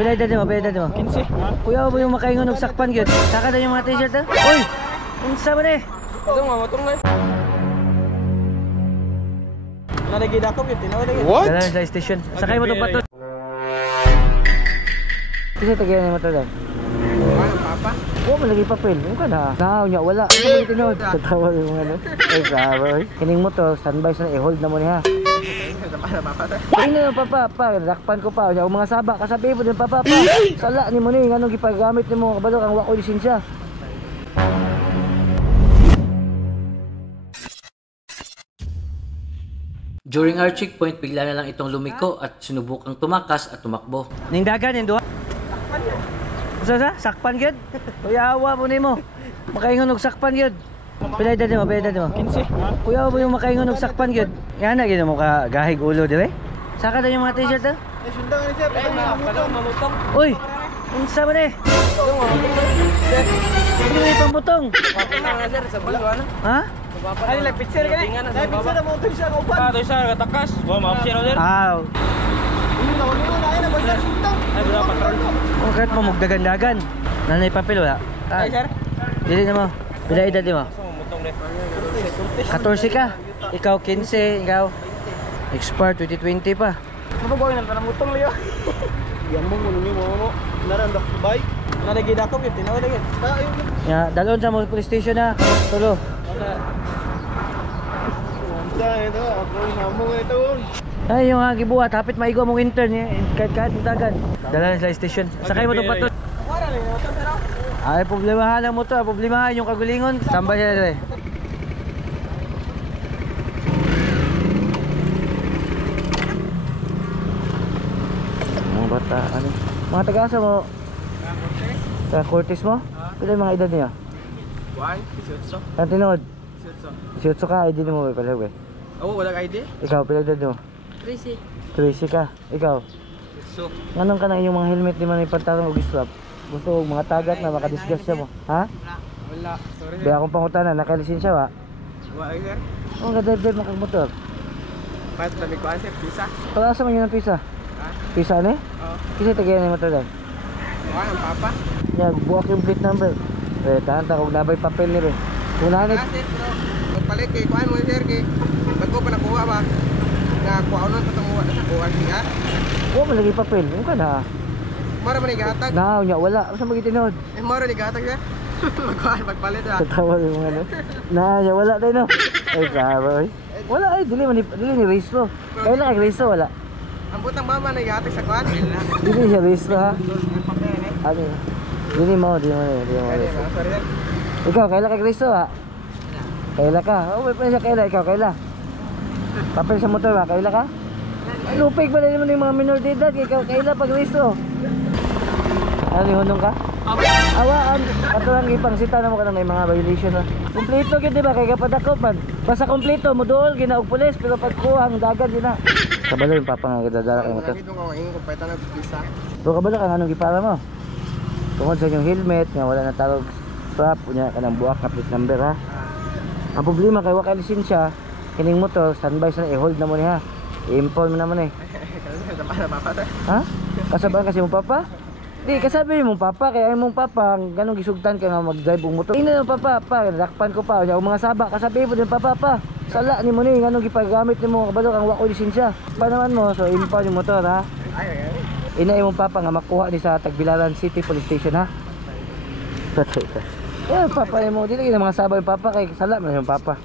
Pila edad mo, pila edad mo? 15. Kuya mo yung makaingon og sakpan gyud. Saka na yung mga t-shirt ha. Uy! Unsa man eh? Ito nga matong na. Nalagid ako gyud, tinaw lagi. Dala sa station. Sakay mo tong patot. Kasi tagayan ni motor lang. Ano papa? Oh, malagi papel. Ano ka na? Naaw niya, wala. Ano ba yung tinod? Tatawa yung ano. Ay, sabi. Kining mo to, standby sa na, i-hold na mo niya. Kaya na yung papa, lakpan ko pa. Yung mga saba, kasabi mo din papa. Sala ni mo ni, anong gipagamit ni mo. Kabalo kang wako lisensya. During our checkpoint, bigla na lang itong lumiko at sinubukang tumakas at tumakbo. Ning dagan, yung duha. Sa sakpan gyud. Kuya awa mo nimo. Makaingon og sakpan gyud. Pila edad mo, pila edad mo? 15. Kuya mo yung makaingon og sakpan gyud. Yan na gyud mo ka gahig ulo dire. Saka na yung mga t-shirt ha. Sundang ni sir, padong mamutong. Uy, unsa man eh? Padong mamutong. Sir, Ano may pambutong? papuna na sir sa balwa na. Ha? Ay, like picture ka. Ay, picture na mo to siya kaupan. Ah, to siya katakas. Wa ma-option na sir. Aw. Ay, wala patrol. Kung kahit mo magdagan-dagan. Nanay papel wala. Ay, sir. Dili na mo. Pila edad mo? Mamutong rin. 14 ka. Ikaw 15, ikaw expert 2020 pa. Mabagawin na para mutong liyo. Yan mo mo ni mo. Narandak bike. Nalagid ako gyud, tinaw lagi. Ya, dalon sa mo police station na. Tulo. Ito, ako namo ito. Ay, yung gibuhat hapit maigo mong intern eh. Kahit dagan. Dala na sa station. Sakay mo tong patot. Wala ni mo to sir. Ay, problemahan lang mo to. Problemahan yung kagulingon. Tambay siya dito eh. Mga bata, ano? Mga taga-asa mo? Sa Cortez mo? Pila yung mga edad niya? 1, 18. Ang tinod? 18. 18 ka, ID mo ba pala ba? Oh, wala ID? Ikaw, pila edad mo? 13 ka. Ikaw? So, Nganong ka na yung mga helmet di man ipantarong og strap? Gusto og mga tagat na makadisgas siya mo? Ha? wala. Sorry. Kaya akong pangutana, nakalisensya ba? Wala sir. Oh, gadad-dad mo kag motor. Pat na mi ko sir, visa. Pag-asa man yun ang pisa? Ha? Pisa ni? Oh. Kasi tagayan yung motor lang. Wala ang papa. Yan, buwak yung plate number. Tahan ta kung nabay papel ni rin. Unahan it. Sir, bro. Magpalit kay kuan mo sir kay bago pa nakuha ba? Na kuaunon pa tong sa kuha siya. Oh, malagi papel. Ano ka na? Mara man igatag. Naaw niya, wala. Asa magitinod? Mara ni gatag sir. Magkuan magpalit ha. Tatawa yung ano. Naaw niya, wala tayo no? Ay, sabi. Wala ay, dili ni registro. Kailan kay registro, wala. Ang butang mama na igatag sa kuan. Dili siya registro ha. Ang papel ni. Ano? Dili mo registro. Sorry sir. Ikaw, kailan kay registro ha? Kailan ka? Oh, may pa siya kailan. Ikaw, kailan? Papel sa motor ba? Kailan ka? Ay, lupig pa rin naman yung mga minor de edad. Ikaw, kailan pag registro? Ano, lihonong ka? Awaan, ato lang ipangsita na mo ka na may mga violation na. Kompleto gid di ba kay kapadakop man. Basta kompleto mo dool ginaog pulis pero pagkuha ang dagan din na. Kabalo yung papa nga gadadala kay motor. Dito ko ingon ko peta na visa. Pero kabalo ka anong gipara mo? Tungod sa inyong helmet nga wala na tarog strap unya kanang buwak na plate number ha. Ang problema kay wa kay lisensya, kining motor standby sa i-hold na mo ni ha. I-impound mo naman eh. Ha? Kasabayan kasi mo papa? Di, kasabi mong papa, kaya mong papa, ganong gisugtan ka nga mag-drive ang motor. Tingnan mo papa, lakpan ko pa, yung mga saba, kasabi mo din papa, sala ni mo ni, ganong gipagamit ni mo, kabalo kang wako lisensya. Pa naman mo, so impound yung motor ha. Inaay mong papa nga makuha ni sa Tagbilaran City Police Station ha. Patay ka. Yeah, papa mo, dili ka mga saba yung papa, kay sala mo yung papa.